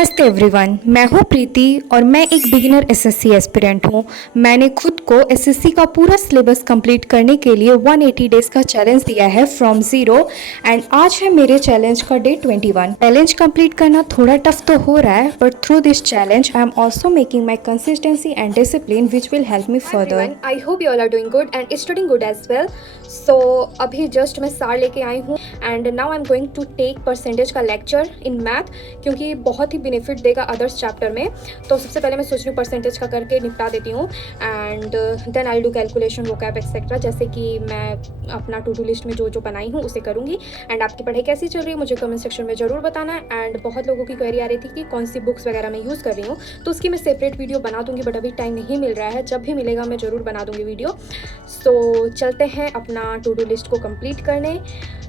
नमस्ते एवरीवन, मैं हूँ प्रीति और मैं एक बिगिनर एसएससी एस्पिरेंट हूँ। मैंने खुद को एसएससी का पूरा सिलेबस कंप्लीट करने के लिए 180 डेज का चैलेंज दिया है फ्रॉम ज़ीरो एंड आज है मेरे चैलेंज का डे 21। चैलेंज कंप्लीट करना थोड़ा टफ तो हो रहा है but through this challenge I am also making my consistency and discipline which will help me further. I hope you all are doing good and studying good as well. So अभी just मैं सार लेके आई हूँ and now I am going to take percentage का lecture in math, क्योंकि बहुत ही बेनिफिट देगा अदर्स चैप्टर में। तो सबसे पहले मैं सोच रही हूँ परसेंटेज का करके निपटा देती हूँ and then I do calculation vocab etcetera, जैसे कि मैं अपना टू डू लिस्ट में जो जो बनाई हूँ उसे करूँगी। एंड आपकी पढ़ाई कैसी चल रही है मुझे कमेंट सेक्शन में ज़रूर बताना। एंड बहुत लोगों की क्वेरी आ रही थी कि कौन सी बुक्स वगैरह मैं यूज़ कर रही हूँ, तो उसकी मैं सेपरेट वीडियो बना दूँगी, बट अभी टाइम नहीं मिल रहा है। जब भी मिलेगा मैं ज़रूर बना दूँगी वीडियो। सो चलते हैं अपना टू डू लिस्ट को कंप्लीट करने,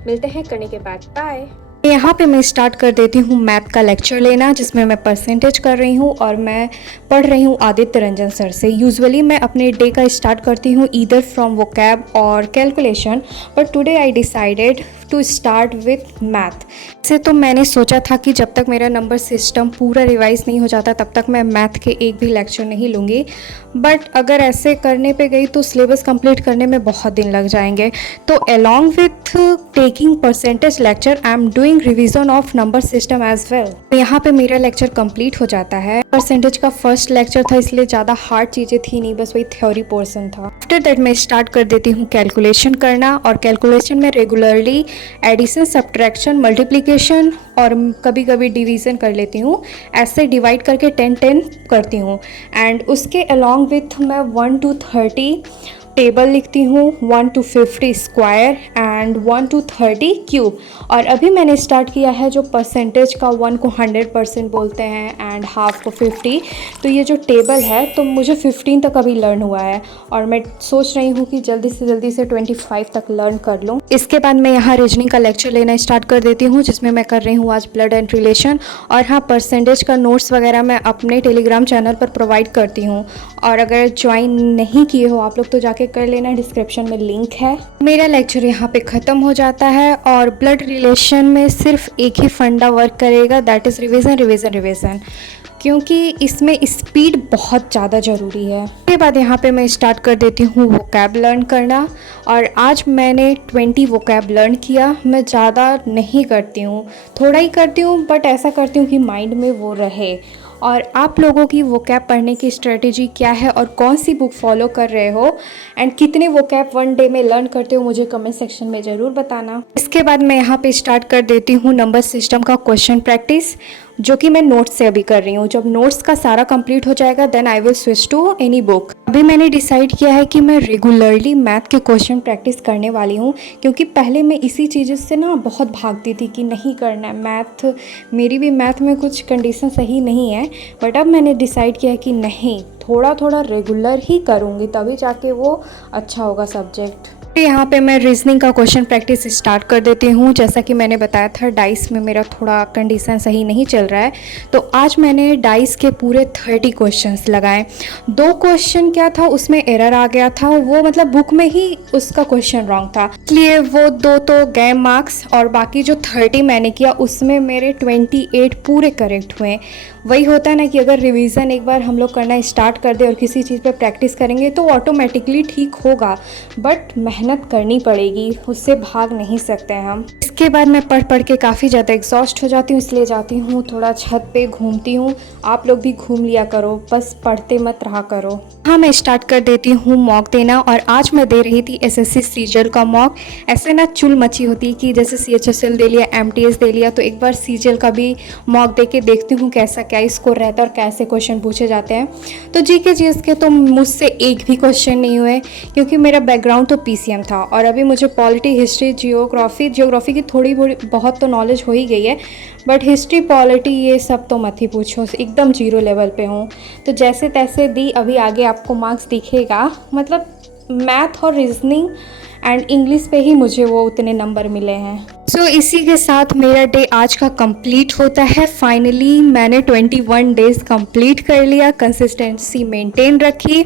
मिलते हैं करने के बाद, बाय। यहाँ पे मैं स्टार्ट कर देती हूँ मैथ का लेक्चर लेना, जिसमें मैं परसेंटेज कर रही हूँ और मैं पढ़ रही हूँ आदित्य रंजन सर से। यूजुअली मैं अपने डे का स्टार्ट करती हूँ ईदर फ्रॉम वोकैब और calculation, but today I decided to start with math. से तो मैंने सोचा था कि जब तक मेरा नंबर सिस्टम पूरा रिवाइज नहीं हो जाता तब तक मैं मैथ के एक भी लेक्चर नहीं लूँगी, बट अगर ऐसे करने पे गई तो सिलेबस कंप्लीट करने में बहुत दिन लग जाएंगे। तो along with taking percentage lecture I am doing revision of number system as well. यहाँ पे मेरा लेक्चर कंप्लीट हो जाता है। परसेंटेज का फर्स्ट लेक्चर था इसलिए ज़्यादा हार्ड चीज़ें थी नहीं, बस वही थ्योरी पोर्शन था। आफ्टर दैट मैं स्टार्ट कर देती हूँ कैलकुलेशन करना, और कैलकुलेशन में रेगुलरली एडिशन, सब्ट्रैक्शन, मल्टीप्लिकेशन और कभी कभी डिवीज़न कर लेती हूँ। ऐसे डिवाइड करके 10-10 करती हूँ एंड उसके अलॉन्ग विथ मैं 1 to 30 टेबल लिखती हूँ, 1 to 50 square and 1 to 30 cube. और अभी मैंने स्टार्ट किया है जो परसेंटेज का, 1 को 100% बोलते हैं एंड हाफ को 50। तो ये जो टेबल है तो मुझे 15 तक अभी लर्न हुआ है और मैं सोच रही हूँ कि जल्दी से 25 तक लर्न कर लूँ। इसके बाद मैं यहाँ रीजनिंग का लेक्चर लेना स्टार्ट कर देती हूँ, जिसमें मैं कर रही हूँ आज ब्लड एंड रिलेशन। और हाँ, परसेंटेज का नोट्स वगैरह मैं अपने टेलीग्राम चैनल पर प्रोवाइड करती हूँ, और अगर ज्वाइन नहीं किए हो आप लोग तो जाके कर लेना, डिस्क्रिप्शन में लिंक है। मेरा लेक्चर यहाँ पे ख़त्म हो जाता है और ब्लड रिलेशन में सिर्फ एक ही फंडा वर्क करेगा, that is revision revision revision, क्योंकि इसमें स्पीड बहुत ज़्यादा ज़रूरी है। उसके बाद यहाँ पे मैं स्टार्ट कर देती हूँ वोकैब लर्न करना, और आज मैंने 20 वोकैब लर्न किया। मैं ज़्यादा नहीं करती हूँ, थोड़ा ही करती हूँ, बट ऐसा करती हूँ कि माइंड में वो रहे। और आप लोगों की वोकैब पढ़ने की स्ट्रेटेजी क्या है और कौन सी बुक फॉलो कर रहे हो एंड कितने वोकैब 1 डे में लर्न करते हो मुझे कमेंट सेक्शन में ज़रूर बताना। इसके बाद मैं यहाँ पे स्टार्ट कर देती हूँ नंबर सिस्टम का क्वेश्चन प्रैक्टिस, जो कि मैं नोट्स से अभी कर रही हूँ। जब नोट्स का सारा कंप्लीट हो जाएगा then I will switch to any book. अभी मैंने डिसाइड किया है कि मैं रेगुलरली मैथ के क्वेश्चन प्रैक्टिस करने वाली हूँ, क्योंकि पहले मैं इसी चीज़ से ना बहुत भागती थी कि नहीं करना है मैथ, मेरी भी मैथ में कुछ कंडीशन सही नहीं है। बट अब मैंने डिसाइड किया कि नहीं, थोड़ा थोड़ा रेगुलर ही करूँगी तभी जाके वो अच्छा होगा सब्जेक्ट। यहाँ पे मैं रीजनिंग का क्वेश्चन प्रैक्टिस स्टार्ट कर देती हूँ। जैसा कि मैंने बताया था डाइस में मेरा थोड़ा कंडीशन सही नहीं चल रहा है, तो आज मैंने डाइस के पूरे 30 क्वेश्चंस लगाए। 2 क्वेश्चन क्या था उसमें एरर आ गया था, वो मतलब बुक में ही उसका क्वेश्चन रॉन्ग था, इसलिए वो 2 तो गए मार्क्स, और बाकी जो 30 मैंने किया उसमें मेरे 28 पूरे करेक्ट हुए। वही होता है ना कि अगर रिवीजन एक बार हम लोग करना स्टार्ट कर दे और किसी चीज़ पे प्रैक्टिस करेंगे तो ऑटोमेटिकली ठीक होगा, बट मेहनत करनी पड़ेगी, उससे भाग नहीं सकते हैं हम। इसके बाद मैं पढ़ पढ़ के काफ़ी ज़्यादा एग्जॉस्ट हो जाती हूँ, इसलिए जाती हूँ थोड़ा छत पे घूमती हूँ। आप लोग भी घूम लिया करो, बस पढ़ते मत रहा करो। हाँ, मैं स्टार्ट कर देती हूँ मॉक देना, और आज मैं दे रही थी एसएससी सीजीएल का मॉक। ऐसे ना चुल मची होती है कि जैसे सीएचएसएल दे लिया, एमटीएस दे लिया, तो एक बार सीजीएल का भी मॉक दे के देखती हूँ कैसा क्या स्कोर रहता है और कैसे क्वेश्चन पूछे जाते हैं। तो जीके जीएस के तो मुझसे एक भी क्वेश्चन नहीं हुए, क्योंकि मेरा बैकग्राउंड तो पीसीएम था, और अभी मुझे पॉलिटी, हिस्ट्री, जियोग्राफी की थोड़ी बहुत तो नॉलेज हो ही गई है, बट हिस्ट्री, पॉलिटी ये सब तो मत ही पूछो, एकदम 0 लेवल पे हूँ। तो जैसे तैसे दी, अभी आगे आपको मार्क्स दिखेगा। मतलब मैथ और रीजनिंग एंड इंग्लिश पे ही मुझे वो उतने नंबर मिले हैं। सो इसी के साथ मेरा डे आज का कंप्लीट होता है। फाइनली मैंने 21 डेज़ कंप्लीट कर लिया, कंसिस्टेंसी मेंटेन रखी।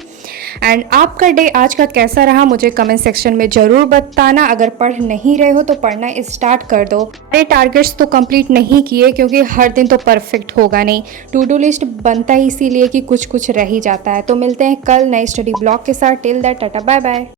एंड आपका डे आज का कैसा रहा मुझे कमेंट सेक्शन में ज़रूर बताना। अगर पढ़ नहीं रहे हो तो पढ़ना स्टार्ट कर दो। मेरे टारगेट्स तो कंप्लीट नहीं किए क्योंकि हर दिन तो परफेक्ट होगा नहीं, टू डू लिस्ट बनता ही इसीलिए कि कुछ कुछ रह ही जाता है। तो मिलते हैं कल नए स्टडी ब्लॉग के साथ। Till that tata bye bye.